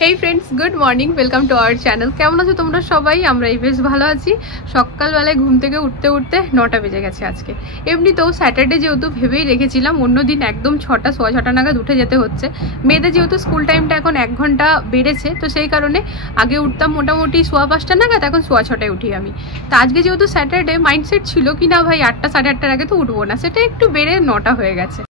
Hey friends, good morning, welcome to our channel. কেমন আছো তোমরা সবাই? আমরা এই বেশ ভালো আছি। সকালবেলায় ঘুম থেকে উঠতে উঠতে 9টা বেজে গেছে আজকে। এমনিতেও স্যাটারডে যেহেতু ভেবেই রেখেছিলাম অন্যদিন একদম 6টা, সোয়া 6টা নাগাদ উঠে যেতে হচ্ছে। মেয়েদের যেহেতু স্কুল টাইমটা এখন 1 ঘন্টা বেড়েছে, তো সেই কারণে আগে উঠতাম মোটামুটি সোয়া 5টা নাগাদ, এখন সোয়া 6টায় উঠি আমি। তো আজকে যেহেতু স্যাটারডে, মাইন্ডসেট ছিল কি না ভাই 8টা সাড়ে 8টার আগে তো উঠবো না, সেটা একটু বেড়ে 9টা হয়ে গেছে।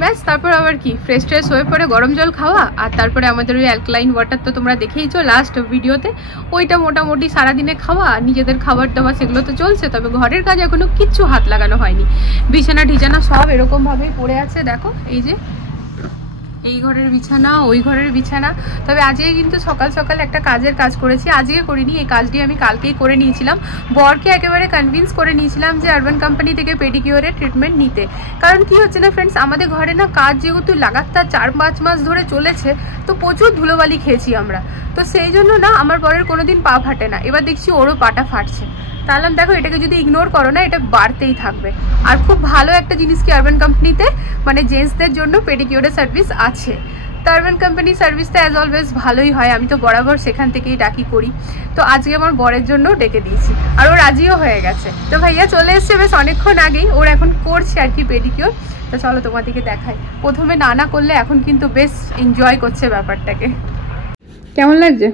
ব্যাস, তারপর আবার কি ফ্রেশ ট্রেশ হয়ে পরে গরম জল খাওয়া, আর তারপরে আমাদের ওই অ্যালকালাইন ওয়াটার তো তোমরা দেখেইছো লাস্ট ভিডিওতে, ওইটা মোটামুটি সারাদিনে খাওয়া, নিজেদের খাবার দাবার সেগুলো তো চলছে। তবে ঘরের কাজ এখনো কিচ্ছু হাত লাগানো হয়নি। বিছানা টিছানা সব এরকমভাবেই পড়ে আছে, দেখো এই যে এই ঘরের বিছানা, ওই ঘরের বিছানা। তবে আজকে কিন্তু সকাল সকাল একটা কাজের কাজ করেছি, আজকে করিনি, এই কাজটি আমি কালকেই করে নিয়েছিলাম। বরকে একেবারে কনভিন্স করে নিয়েছিলাম যে আরবান কোম্পানি থেকে পেডিকিউরের ট্রিটমেন্ট নিতে। কারণ কি হচ্ছে না ফ্রেন্ডস, আমাদের ঘরে না কাজ যেহেতু লাগাতার 4-5 মাস ধরে চলেছে, তো প্রচুর ধুলোবালি খেয়েছি আমরা। তো সেই জন্য না আমার বরের কোনোদিন পা ফাটে না, এবার দেখছি ওরও পাটা ফাটছে। তাহলে দেখো এটাকে যদি ইগনোর করো না, এটা বাড়তেই থাকবে। আর খুব ভালো একটা জিনিস কি আরবান কোম্পানিতে মানে জেন্টসদের জন্য পেডিকিউরের সার্ভিস আছে। তো আরবান কোম্পানি সার্ভিসটা অ্যাজ অলওয়েজ ভালোই হয়, আমি তো বরাবর সেখান থেকেই ডাকি করি। তো আজকে আমার বরের জন্য ডেকে দিয়েছি, আর ও রাজিও হয়ে গেছে। তো ভাইয়া চলে এসছে বেশ অনেকক্ষণ আগেই, ওর এখন করছে আর কি পেডিকিউর। তো চলো তোমাদেরকে দেখাই। প্রথমে না করলে এখন কিন্তু বেশ এনজয় করছে ব্যাপারটাকে। কেমন লাগছে?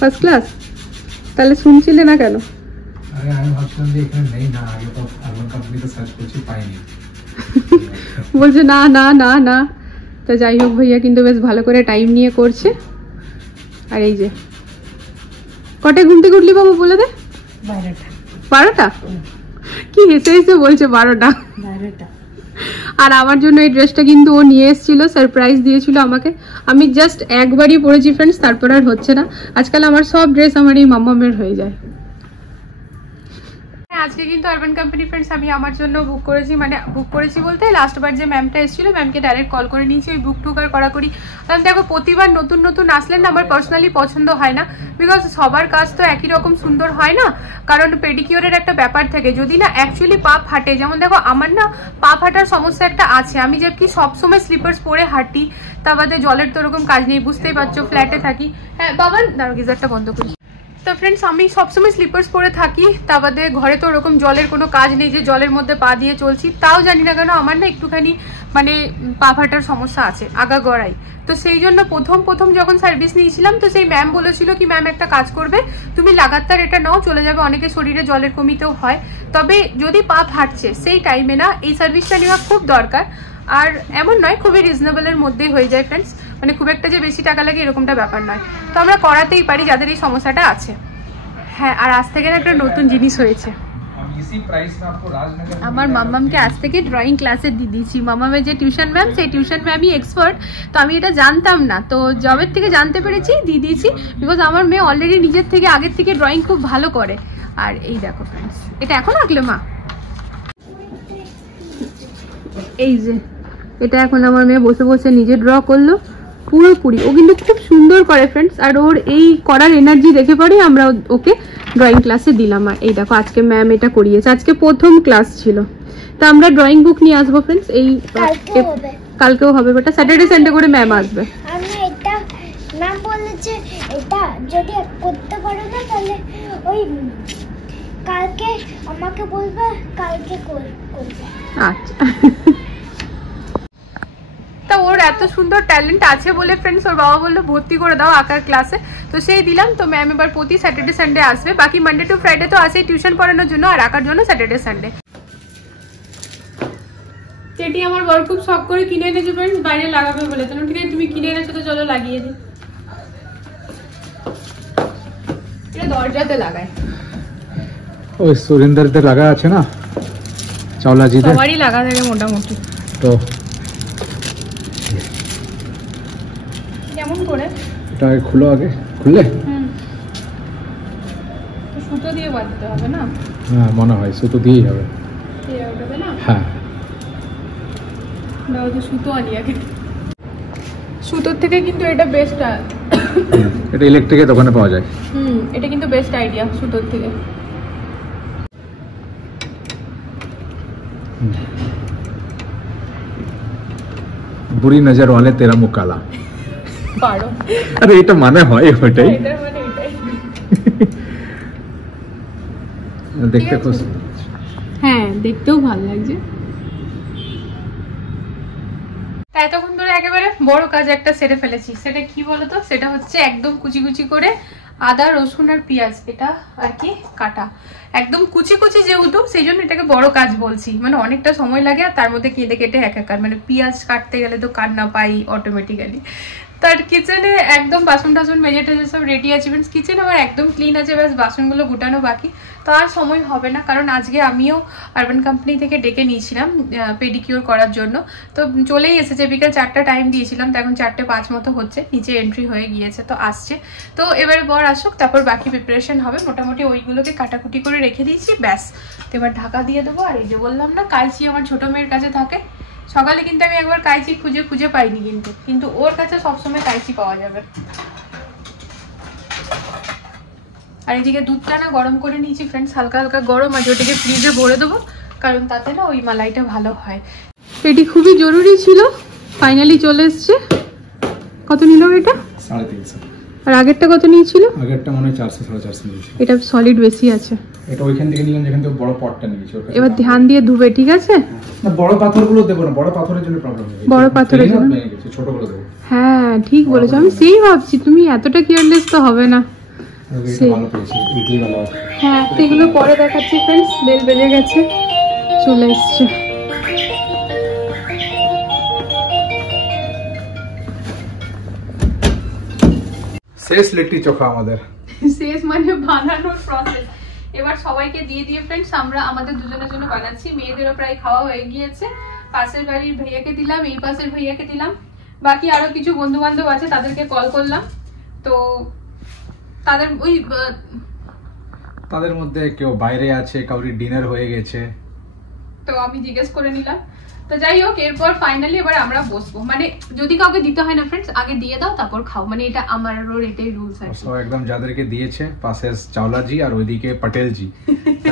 First class. তাহলে শুনছিলে না কেন? আমি ভাবছিলাম যে এখানে নেই না, আগে তো আরবান কোম্পানিতে সার্চ করছি পাইনি। বলছে না না না না। তো যাই হোক, ভাইয়া কিন্তু বেশ ভালো করে টাইম নিয়ে করছে। আর এই যে কটায় ঘুম থেকে উঠলি বাবু বলে দে? 12টা। কি হেসে হেসে বলছে 12টা। আর আমার জন্য এই ড্রেসটা কিন্তু ও নিয়ে এসেছিল, সারপ্রাইজ দিয়েছিল আমাকে। আমি জাস্ট একবারই পরেছি ফ্রেন্ডস, তারপর আর হচ্ছে না। আজকাল আমার সব ড্রেস আমার এই মাম্মামের হয়ে যায়। আজকে কিন্তু আরবান কোম্পানি ফ্রেন্ডস আমি আমার জন্য বুক করেছি, মানে বুক করেছি বলতে লাস্টবার যে ম্যামটা এসেছিল, ম্যামকে ডাইরেক্ট কল করে নিয়েছি ওই বুক টুক আর করাকরি। কারণ দেখো প্রতিবার নতুন নতুন আসলে না আমার পার্সোনালি পছন্দ হয় না, বিকজ সবার কাজ তো একই রকম সুন্দর হয় না। কারণ পেডিকিউরের একটা ব্যাপার থাকে, যদি না অ্যাকচুয়ালি পা ফাটে, যেমন দেখো আমার না পা ফাটার সমস্যা একটা আছে। আমি যে কি সবসময় স্লিপার্স পরে হাঁটি, তা বাদে জলের তো ওরকম কাজ নেই, বুঝতেই পারছো ফ্ল্যাটে থাকি। হ্যাঁ বাবা, দাঁড়ো গিজারটা বন্ধ করি। তো ফ্রেন্ডস আমি সবসময় স্লিপার্স পরে থাকি, তা বাদে ঘরে তো ওরকম জলের কোনো কাজ নেই যে জলের মধ্যে পা দিয়ে চলছি। তাও জানি না কেন আমার না একটুখানি মানে পা ফাটার সমস্যা আছে আগাগোড়াই। তো সেই জন্য প্রথম যখন সার্ভিস নিয়েছিলাম, তো সেই ম্যাম বলেছিল কি ম্যাম একটা কাজ করবে, তুমি লাগাতার এটা নাও, চলে যাবে। অনেকে শরীরে জলের কমিতেও হয়, তবে যদি পা ফাটছে সেই টাইমে না এই সার্ভিসটা নেওয়া খুব দরকার। আর এমন নয়, খুবই রিজনেবলের মধ্যেই হয়ে যায় ফ্রেন্ডস, মানে খুব একটা যে বেশি টাকা লাগে এরকমটা ব্যাপার নয়। তো আমরা করাতেই পারি যাদের এই সমস্যাটা আছে। হ্যাঁ, আর আজ থেকে একটা নতুন জিনিস হয়েছে, আমার মাম্মামকে আজ থেকে ড্রয়িং ক্লাসে দিয়ে দিয়েছি। মাম্মামের যে টিউশন ম্যাম, সেই টিউশন ম্যামই এক্সপার্ট। তো আমি এটা জানতাম না, তো জবের থেকে জানতে পেরেছি, দিয়ে দিয়েছি। বিকজ আমার মেয়ে অলরেডি নিজের থেকে আগের থেকে ড্রয়িং খুব ভালো করে। আর এই দেখো ফ্রেন্ডস, এটা এখন আঁকলে মা, এই যে এটা এখন আমার মেয়ে বসে বসে নিজে ড্র করলো পুরোপুরি। ও কিন্তু খুব সুন্দর করে ফ্রেন্ডস, আর ওর এই করার এনার্জি দেখে পরে আমরা ওকে ড্রয়িং ক্লাসে দিলাম। আর এই দেখো আজকে ম্যাম এটা করিয়েছে, আজকে প্রথম ক্লাস ছিল। তা আমরা ড্রয়িং বুক নিয়ে আসবো ফ্রেন্ডস, এই কালকেও হবে, বেটা স্যাটারডে সানডে করে ম্যাম আসবে। আমি এটা ম্যাম বলেছে এটা যদি করতে পারো না তাহলে ওই কালকে আমাকে বলবে, কালকে করবে। আচ্ছা, তা ওর এত সুন্দর ট্যালেন্ট আছে বলে ফ্রেন্ডস ওর বাবা বললো ভর্তি করে দাও আঁকার ক্লাসে। তো সেই দিলাম। তো ম্যাম এবার প্রতি স্যাটারডে সানডে আসবে, বাকি মানডে টু ফ্রাইডে তো আসেই টিউশন পড়ানোর জন্য, আর আঁকার জন্য স্যাটারডে সানডে। এটি আমার বর খুব শখ করে কিনে এনেছে ফ্রেন্ডস, বাইরে লাগাবে বলে। তো ঠিক আছে তুমি কিনে এনেছো, তো চলো লাগিয়ে দিই। এটা দরজাতে লাগায়, ওই সুরিন্দরতে লাগা আছে না চাওলাজিতে, সবারই লাগা থাকে মোটামুটি। তো কেমন করে এটা খুলো, আগে খুললে সুতো দিয়ে বাঁধতে হবে না? হ্যাঁ মনে হয় সুতো দিয়েই হবে। হ্যাঁ সুতো আনি আগে, সুতোর থেকে কিন্তু এটা বেস্ট। এটা ইলেকট্রিকের দোকানে পাওয়া যায়। এটা কিন্তু বেস্ট আইডিয়া সুতোর থেকে। बुरी नजर वाले तेरा मुंह काला। পারো। আরে এটা মানে হয় ওটাই, এটার মানে এটাই। দেখতে খুব হ্যাঁ দেখতেও ভালো লাগছে। তা এতক্ষণ ধরে একেবারে বড় কাজ একটা সেরে ফেলেছি। সেটা কি বলতো, সেটা হচ্ছে একদম কুচি কুচি করে আদা রসুন আর পেঁয়াজ এটা আর কি কাটা, একদম কুচি কুচি যেহেতু সেই জন্য এটাকে বড় কাজ বলছি। মানে অনেকটা সময় লাগে আর তার মধ্যে কেটে কেটে একাকার, মানে পেঁয়াজ কাটতে গেলে তো কান্না পাই অটোমেটিক্যালি। তার কিচেনে একদম বাসন টাসন মেজে টেজে সব রেডি আছে ফ্রেন্ডস। কিচেন আমার একদম ক্লিন আছে, ব্যাস বাসনগুলো গুটানো বাকি। তো আর সময় হবে না, কারণ আজকে আমিও আরবান কোম্পানি থেকে ডেকে নিয়েছিলাম পেডিকিউর করার জন্য। তো চলেই এসেছে, বিকেল 4টা টাইম দিয়েছিলাম, তো এখন 4:05 মতো হচ্ছে, নিচে এন্ট্রি হয়ে গিয়েছে, তো আসছে। তো এবারে বর আসুক, তারপর বাকি প্রিপারেশন হবে। মোটামুটি ওইগুলোকে কাটাকুটি করে রেখে দিয়েছি, ব্যাস। তো এবার ঢাকা দিয়ে দেবো। আর এই যে বললাম না, কাইচি আমার ছোট মেয়ের কাছে থাকে। সকালে কিন্তু আমি একবার কাইচি খুঁজে পাইনি, কিন্তু ওর কাছে সবসময় কাইচি পাওয়া যাবে। আর এদিকে দুধটা না গরম করে নিয়েছি ফ্রেন্ডস, হালকা হালকা গরম আছে, ওটাকে ফ্রিজে ভরে দেবো, কারণ তাতে না ওই মালাইটা ভালো হয়। এটি খুবই জরুরি ছিল, ফাইনালি চলে এসছে। কত নিল এটা? 350। আর আগেরটা কত নিয়েছিল? আগেরটা মনে হয় 400 450 নিয়েছে। এটা সলিড বেশি আছে। এটা ওইখান থেকে নিলাম যেখান থেকে বড় পটটা নিয়েছি। এবার ধ্যান দিয়ে ধুবে, ঠিক আছে? না বড় পাথরগুলো দেব না, বড় পাথরের জন্য প্রবলেম হবে। বড় পাথরের জন্য ছোটগুলো দেব। হ্যাঁ ঠিক বলেছো, আমি সেই ভাবছি তুমি এতটা কেয়ারলেস তো হবে না। ভালো পেয়েছি, এইটাই ভালো আছে। হ্যাঁ তো এগুলো পরে দেখাচ্ছি ফ্রেন্ডস। বেল বেজে গেছে, চলে এসছে। শেষ লিট্টি চোখা আমাদের, শেষ মানে বানানোর প্রসেস। এবার সবাইকে দিয়ে দিয়ে ফ্রেন্ডস আমরা আমাদের দুজনের জন্য বানাচ্ছি। মেয়েদেরও প্রায় খাওয়া হয়ে গিয়েছে, পাশের বাড়ির ভাইয়াকে দিলাম, এই পাশের ভাইয়াকে দিলাম, বাকি আরো কিছু বন্ধু বান্ধব আছে তাদেরকে কল করলাম। তো তাদের মধ্যে কেউ বাইরে আছে, কাউরি ডিনার হয়ে গেছে, তো আমি জিজ্ঞেস করে নিলাম। তো যাই হোক, এরপর ফাইনালি এবার আমরা বসবো। মানে যদি কাউকে দিতে হয় না ফ্রেন্ডস, আগে দিয়ে দাও তারপর খাও, মানে এটা আমারও এটাই রুলস আছে। সো একদম যাদেরকে দিয়েছে পাশে চাওলাজি আর ওইদিকে পটেলজি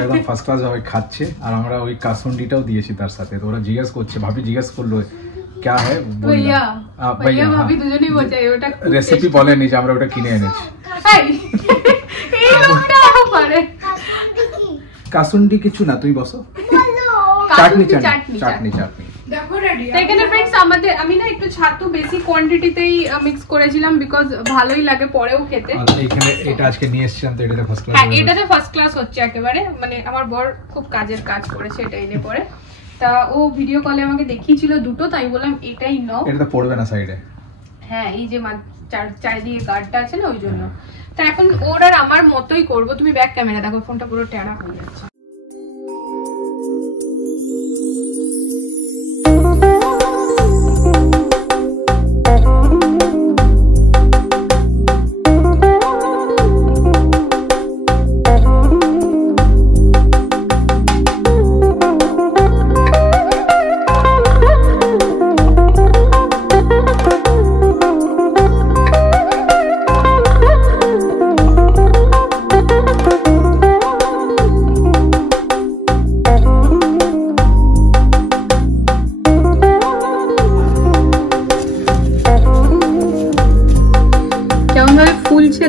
একদম ফার্স্ট ক্লাস ভাবে খাচ্ছে, আর আমরা ওই কাসুন্ডিটাও দিয়েছি তার সাথে। তো ওরা জিজ্ঞেস করছে, ভাবি জিজ্ঞেস করলো क्या है, भैया भैया भाभी দুজনেই বলছে ওটা রেসিপি বলেনি যে আমরা ওটা কিনে এনেছি। এই লোকটা পারে কাসুন্ডি কিছু না, তুই বসো। চাটনি চাটনি চাটনি চাটনি দেখো রেডি। এখানে फ्रेंड्स আমাদের আমি না একটু ছাতু বেশি কোয়ান্টিটিতেই মিক্স করেছিলাম, বিকজ ভালোই লাগে পরেও খেতে। আর এখানে এটা আজকে নিয়ে এসেছিলাম, তো এটাতে ফার্স্ট ক্লাস। হ্যাঁ এটাতে ফার্স্ট ক্লাস হচ্ছে একেবারে, মানে আমার বর খুব কাজের কাজ করেছে এটা এনে পরে। তা ও ভিডিও কলে আমাকে দেখিয়েছিল দুটো, তাই বললাম এটাই নাও। এটা তো পড়বে না সাইডে। হ্যাঁ এই যে চারিদিকে গার্ডটা আছে না, ওই জন্য। তা এখন ওর আর আমার মতোই করবো। তুমি ব্যাক ক্যামেরা দেখো, ফোনটা পুরো টেরা হয়ে যাচ্ছে।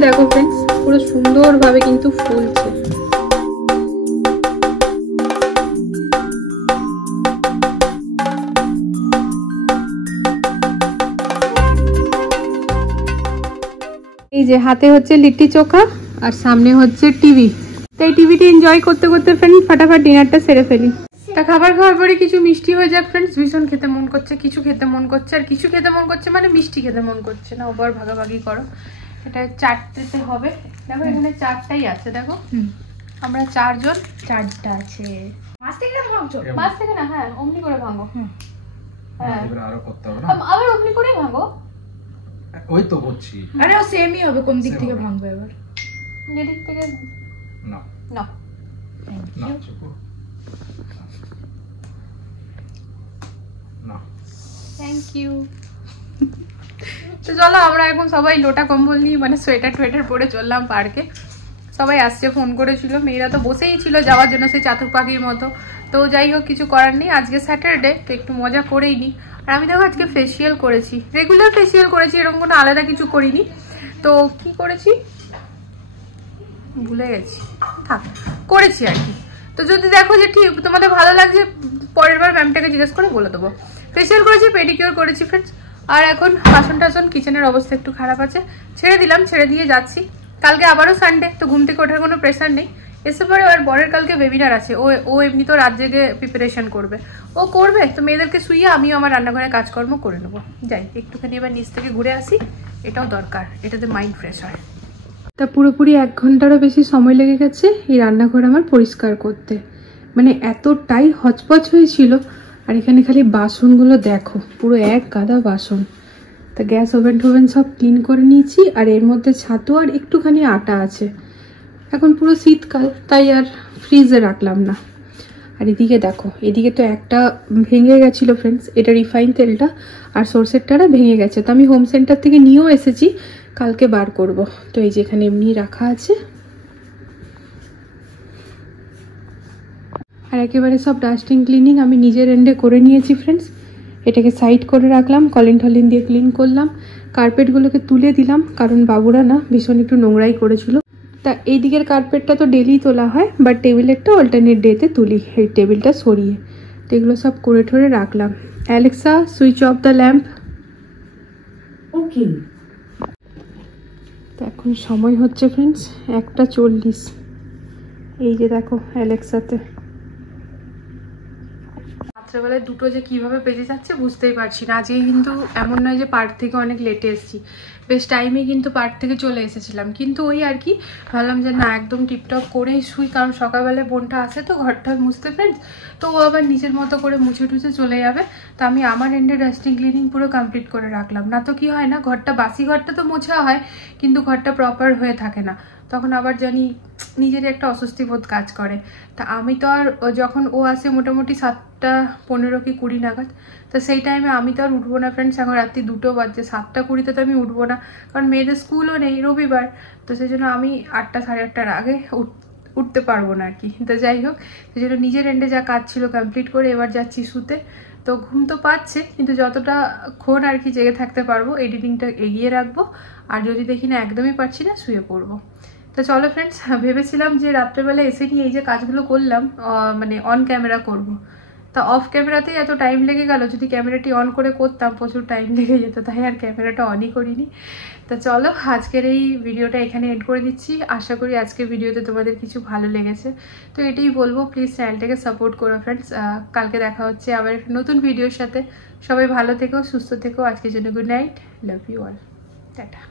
দেখো फ्रेंड्स পুরো সুন্দরভাবে কিন্তু ফুলছে। এই যে হাতে হচ্ছে লিট্টি চোখা আর সামনে হচ্ছে টিভি। তো এই টিভিতে এনজয় করতে করতে ফ্রেন্ডস ফাটাফাট ডিনারটা সেরে ফেলি। তা খাবার খাওয়ার পরে কিছু মিষ্টি হয়ে যাক ফ্রেন্ডস, ভীষণ খেতে মন করছে, কিছু খেতে মন করছে, আর কিছু খেতে মন করছে মানে মিষ্টি খেতে মন করছে না। ওবার ভাগাভাগি করো, এটা চারটেতে হবে। দেখো এখানে চারটাই আছে, দেখো আমরা চারজন, চারটা আছে। মাছ থেকে না ভাঙছো? মাছ থেকে না, হ্যাঁ অমনি করে ভাঙো। হ্যাঁ এবার আরো করতে হবে না, আবার অমনি করে ভাঙো। ওই তো করছি। আরে ও সেমই হবে, কোন দিক থেকে ভাঙবে এবার? যে দিক থেকে না না না চুপ না, থ্যাংক ইউ। তো চলো আমরা এখন সবাই লোটা কম্বল নিয়ে মানে সোয়েটার টোয়েটার পরে চললাম পার্কে। সবাই আসছে, ফোন করেছিল, মেয়েরা তো বসেই ছিল যাওয়ার জন্য সেই চাতক পাখির মতো। তো যাই হোক কিছু করার নেই, আজকে স্যাটারডে, তো একটু মজা করেই নিই। আর আর আমি দেখো আজকে ফেসিয়াল করেছি, রেগুলার ফেসিয়াল করেছি, এরকম কোনো আলাদা কিছু করিনি। তো কি করেছি ভুলে গেছি, থাক, করেছি আর কি। তো যদি দেখো যে ঠিক তোমাদের ভালো লাগছে, পরের বার ম্যামটাকে জিজ্ঞেস করে বলে দেবো। ফেসিয়াল করেছি, পেডিকিউর করেছি ফ্রেন্ডস। আর এখন বাসন টাসন, কিচেনের অবস্থা একটু খারাপ আছে, ছেড়ে দিলাম, ছেড়ে দিয়ে যাচ্ছি। কালকে আবারও সানডে, তো ঘুম থেকে ওঠার কোনো প্রেশার নেই। এসে পরে আর বরের কালকে ওয়েবিনার আছে, ও এমনি তো রাত জেগে প্রিপারেশন করবে, ও করবে। তো মেয়েদেরকে শুইয়ে আমিও আমার রান্নাঘরে কাজকর্ম করে নেবো। যাই একটুখানি এবার নিচ থেকে ঘুরে আসি, এটাও দরকার, এটাতে মাইন্ড ফ্রেশ হয়। তা পুরোপুরি 1 ঘন্টারও বেশি সময় লেগে গেছে এই রান্নাঘর আমার পরিষ্কার করতে, মানে এতটাই হচপচ হয়েছিল। আর এখানে খালি বাসনগুলো দেখো, পুরো এক গাদা বাসন। তা গ্যাস ওভেন টোভেন সব ক্লিন করে নিয়েছি, আর এর মধ্যে ছাতু আর একটুখানি আটা আছে। এখন পুরো শীতকাল, তাই আর ফ্রিজে রাখলাম না। আর এদিকে দেখো, এদিকে তো একটা ভেঙে গেছিলো ফ্রেন্ডস, এটা রিফাইন তেলটা, আর সর্ষের টাটা ভেঙে গেছে। তো আমি হোম সেন্টার থেকে নিয়েও এসেছি, কালকে বার করব। তো এই যেখানে এমনি রাখা আছে। আর একেবারে সব ডাস্টিং ক্লিনিং আমি নিজের এন্ডে করে নিয়েছি ফ্রেন্ডস। এটাকে সাইড করে রাখলাম, কলিন টলিন দিয়ে ক্লিন করলাম, কার্পেটগুলোকে তুলে দিলাম, কারণ বাবুরা না ভীষণ একটু নোংরাই করেছিল। তা এই দিকের কার্পেটটা তো ডেলি তোলা হয়, বাট টেবিলেরটা অল্টারনেট ডেতে তুলি, এই টেবিলটা সরিয়ে। তো এগুলো সব করে ঠরে রাখলাম। Alexa, switch off the lamp. Okay. তো এখন সময় হচ্ছে ফ্রেন্ডস 1:40। এই যে দেখো অ্যালেক্সাতে রাত্রেবেলায় 2টো যে কিভাবে বেজে যাচ্ছে বুঝতেই পারছি না। আজকে কিন্তু এমন নয় যে পার্ক থেকে অনেক লেটে এসেছি, বেশ টাইমে কিন্তু পার্ক থেকে চলে এসেছিলাম। কিন্তু ওই আর কি ভাবলাম যে না, একদম টিপটপ করেই শুই, কারণ সকালবেলায় বোনটা আসে তো ঘরটা মুছতে ফ্রেন্ডস, তো ও আবার নিজের মতো করে মুছে টুছে চলে যাবে। তো আমি আমার এন্ডে ডাস্টিং ক্লিনিং পুরো কমপ্লিট করে রাখলাম। না তো কি হয় না, ঘরটা বাসি ঘরটা তো মোছা হয়, কিন্তু ঘরটা প্রপার হয়ে থাকে না, তখন আবার জানি নিজের একটা অস্বস্তি বোধ কাজ করে। তা আমি তো আর যখন ও আসে মোটামুটি 7:15 কি 20 নাগাদ, তো সেই টাইমে আমি তো আর উঠবো না ফ্রেন্ডস। এখন রাত্রি 2টো বাজছে, 7:20 তো আমি উঠবো না, কারণ মেয়েদের স্কুলও নেই, রবিবার। তো সেই জন্য আমি 8টা সাড়ে 8টার আগে উঠতে পারবো না আর কি। তো যাই হোক, সেই জন্য নিজের এন্ডে যা কাজ ছিল কমপ্লিট করে এবার যাচ্ছি শুতে। তো ঘুম তো পাচ্ছে, কিন্তু যতটা ক্ষণ আর কি জেগে থাকতে পারবো এডিটিংটা এগিয়ে রাখবো, আর যদি দেখি না একদমই পারছি না, শুয়ে পড়বো। তো চলো ফ্রেন্ডস, ভেবেছিলাম যে রাত্রেবেলা এসে নিয়ে এই যে কাজগুলো করলাম মানে অন ক্যামেরা করব। তা অফ ক্যামেরাতেই এত টাইম লেগে গেল, যদি ক্যামেরাটি অন করে করতাম প্রচুর টাইম লেগে যেত, তাই আর ক্যামেরাটা অনই করিনি। তো চলো আজকের এই ভিডিওটা এখানে এন্ড করে দিচ্ছি। আশা করি আজকের ভিডিওতে তোমাদের কিছু ভালো লেগেছে। তো এটাই বলবো, প্লিজ চ্যানেলটাকে সাপোর্ট করো ফ্রেন্ডস। কালকে দেখা হচ্ছে আবার একটা নতুন ভিডিওর সাথে। সবাই ভালো থেকো, সুস্থ থেকো। আজকের জন্য good night, love you all, tata.